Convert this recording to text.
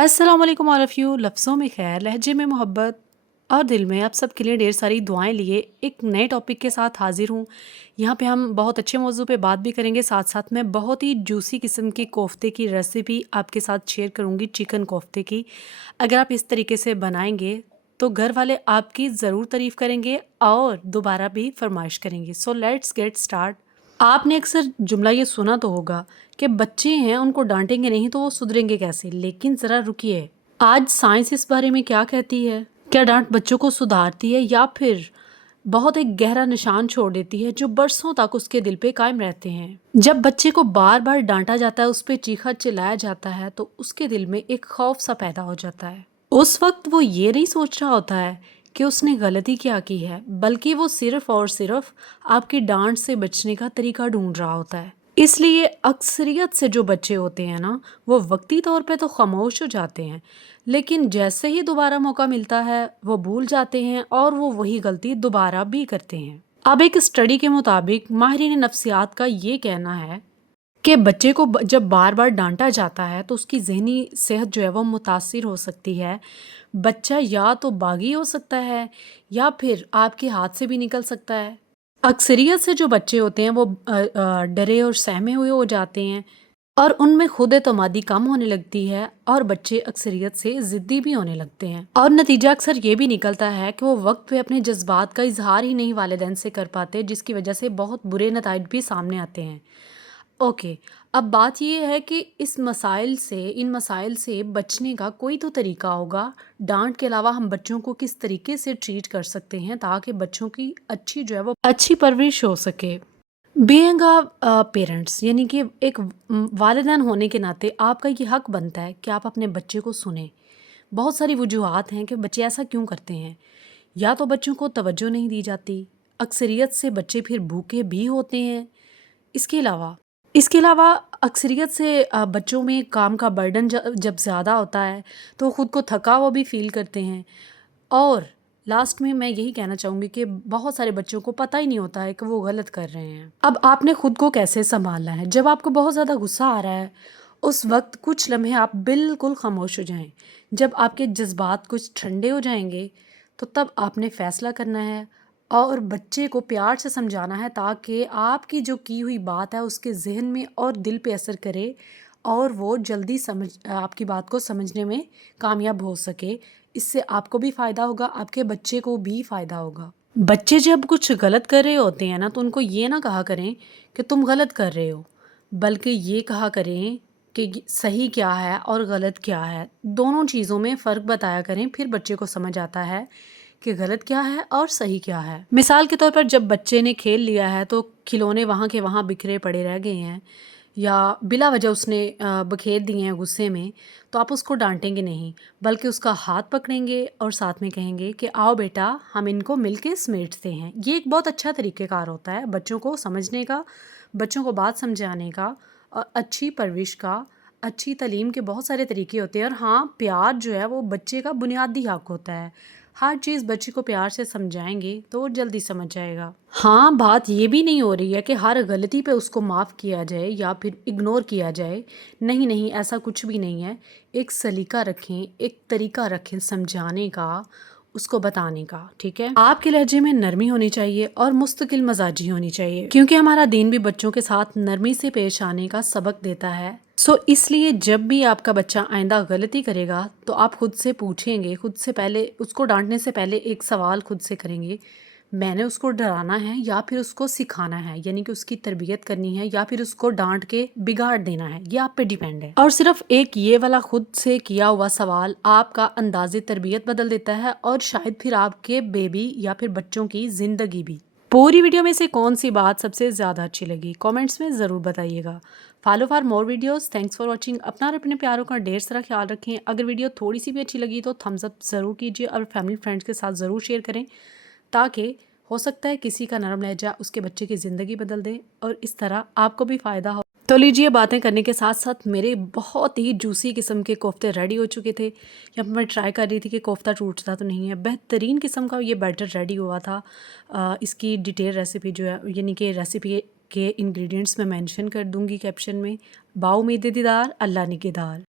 अस्सलाम वालेकुम all of you. लफ्ज़ों में खैर, लहजे में मोहब्बत और दिल में आप सब के लिए ढेर सारी दुआएं लिए एक नए टॉपिक के साथ हाजिर हूँ। यहाँ पे हम बहुत अच्छे मौजू पे बात भी करेंगे, साथ साथ मैं बहुत ही जूसी किस्म की कोफ्ते की रेसिपी आपके साथ शेयर करूँगी, चिकन कोफ्ते की। अगर आप इस तरीके से बनाएंगे तो घर वाले आपकी ज़रूर तारीफ़ करेंगे और दोबारा भी फरमाइश करेंगे। So let's get start. आपने अक्सर जुमला ये सुना तो होगा कि बच्चे हैं, उनको डांटेंगे नहीं तो वो सुधरेंगे कैसे। लेकिन ज़रा रुकिए, आज साइंस इस बारे में क्या कहती है? क्या डांट बच्चों को सुधारती है या फिर बहुत एक गहरा निशान छोड़ देती है जो बरसों तक उसके दिल पे कायम रहते हैं? जब बच्चे को बार बार डांटा जाता है, उस पे चीखा चिल्लाया जाता है, तो उसके दिल में एक खौफ सा पैदा हो जाता है। उस वक्त वो ये नहीं सोच रहा होता है कि उसने गलती क्या की है, बल्कि वो सिर्फ और सिर्फ आपकी डांट से बचने का तरीका ढूंढ रहा होता है। इसलिए अक्सरियत से जो बच्चे होते हैं ना, वो वक्ती तौर पे तो खामोश हो जाते हैं, लेकिन जैसे ही दोबारा मौका मिलता है वो भूल जाते हैं और वो वही गलती दोबारा भी करते हैं। अब एक स्टडी के मुताबिक माहिरीन नफ्सियात का ये कहना है कि बच्चे को जब बार बार डांटा जाता है तो उसकी जहनी सेहत जो है वो मुतासिर हो सकती है। बच्चा या तो बागी हो सकता है या फिर आपके हाथ से भी निकल सकता है। अक्सरियत से जो बच्चे होते हैं वो डरे और सहमे हुए हो जाते हैं और उनमें खुद एतमादी कम होने लगती है और बच्चे अक्सरियत से ज़िद्दी भी होने लगते हैं। और नतीजा अक्सर ये भी निकलता है कि वो वक्त पे अपने जज्बात का इजहार ही नहीं वालिदैन से कर पाते, जिसकी वजह से बहुत बुरे नताइज भी सामने आते हैं। ओके, अब बात ये है कि इन मसाइल से बचने का कोई तो तरीका होगा। डांट के अलावा हम बच्चों को किस तरीके से ट्रीट कर सकते हैं ताकि बच्चों की अच्छी जो है वो अच्छी परवरिश हो सके। बीइंग अ पेरेंट्स, यानी कि एक वालिदैन होने के नाते आपका ये हक बनता है कि आप अपने बच्चे को सुने। बहुत सारी वजूहात हैं कि बच्चे ऐसा क्यों करते हैं। या तो बच्चों को तवज्जो नहीं दी जाती, अक्सरियत से बच्चे फिर भूखे भी होते हैं। इसके अलावा इसके अलावा अक्सरियत से बच्चों में काम का बर्डन जब ज़्यादा होता है तो वो खुद को थका हुआ भी फील करते हैं। और लास्ट में मैं यही कहना चाहूँगी कि बहुत सारे बच्चों को पता ही नहीं होता है कि वो गलत कर रहे हैं। अब आपने खुद को कैसे संभालना है? जब आपको बहुत ज़्यादा गुस्सा आ रहा है, उस वक्त कुछ लम्हे आप बिल्कुल खामोश हो जाएं। जब आपके जज्बात कुछ ठंडे हो जाएंगे तो तब आपने फैसला करना है और बच्चे को प्यार से समझाना है ताकि आपकी जो की हुई बात है उसके जहन में और दिल पे असर करे और वो जल्दी आपकी बात को समझने में कामयाब हो सके। इससे आपको भी फ़ायदा होगा, आपके बच्चे को भी फ़ायदा होगा। बच्चे जब कुछ गलत कर रहे होते हैं ना, तो उनको ये ना कहा करें कि तुम गलत कर रहे हो, बल्कि ये कहा करें कि सही क्या है और गलत क्या है। दोनों चीज़ों में फ़र्क बताया करें, फिर बच्चे को समझ आता है कि गलत क्या है और सही क्या है। मिसाल के तौर पर जब बच्चे ने खेल लिया है तो खिलौने वहाँ के वहाँ बिखरे पड़े रह गए हैं या बिला वजह उसने बखेर दिए हैं गुस्से में, तो आप उसको डांटेंगे नहीं, बल्कि उसका हाथ पकड़ेंगे और साथ में कहेंगे कि आओ बेटा, हम इनको मिलके समेटते हैं। ये एक बहुत अच्छा तरीक़ेकार होता है बच्चों को समझने का, बच्चों को बात समझाने का और अच्छी परवरिश का। अच्छी तालीम के बहुत सारे तरीके होते हैं और हाँ, प्यार जो है वो बच्चे का बुनियादी हक होता है। हर चीज़ बच्चे को प्यार से समझाएंगे तो वो जल्दी समझ जाएगा। हाँ, बात ये भी नहीं हो रही है कि हर गलती पे उसको माफ़ किया जाए या फिर इग्नोर किया जाए। नहीं नहीं, ऐसा कुछ भी नहीं है। एक सलीका रखें, एक तरीका रखें समझाने का, उसको बताने का। ठीक है, आपके लहजे में नरमी होनी चाहिए और मुस्तकिल मजाजी होनी चाहिए, क्योंकि हमारा दीन भी बच्चों के साथ नरमी से पेश आने का सबक देता है। इसलिए जब भी आपका बच्चा आइंदा गलती करेगा तो आप खुद से पूछेंगे, खुद से पहले उसको डांटने से पहले एक सवाल खुद से करेंगे, मैंने उसको डराना है या फिर उसको सिखाना है, यानी कि उसकी तरबियत करनी है या फिर उसको डांट के बिगाड़ देना है, ये आप पे डिपेंड है। और सिर्फ एक ये वाला खुद से किया हुआ सवाल आपका अंदाज़े तरबियत बदल देता है और शायद फिर आपके बेबी या फिर बच्चों की ज़िंदगी भी। पूरी वीडियो में से कौन सी बात सबसे ज़्यादा अच्छी लगी कमेंट्स में ज़रूर बताइएगा। Follow for more videos. Thanks for watching. अपना और अपने प्यारों का ढेर सारा ख्याल रखें। अगर वीडियो थोड़ी सी भी अच्छी लगी तो थम्स अप ज़रूर कीजिए और फैमिली फ्रेंड्स के साथ ज़रूर शेयर करें, ताकि हो सकता है किसी का नरम लहजा उसके बच्चे की ज़िंदगी बदल दे और इस तरह आपको भी फ़ायदा हो। तो लीजिए, बातें करने के साथ साथ मेरे बहुत ही जूसी किस्म के कोफ्ते रेडी हो चुके थे। यहाँ पर मैं ट्राई कर रही थी कि कोफ्ता टूटता तो नहीं है। बेहतरीन किस्म का ये बैटर रेडी हुआ था। इसकी डिटेल रेसिपी जो है, यानी कि रेसिपी के इंग्रेडिएंट्स मैं मेंशन कर दूंगी कैप्शन में। बाउमीद दीदार, अल्लाह निगहदार।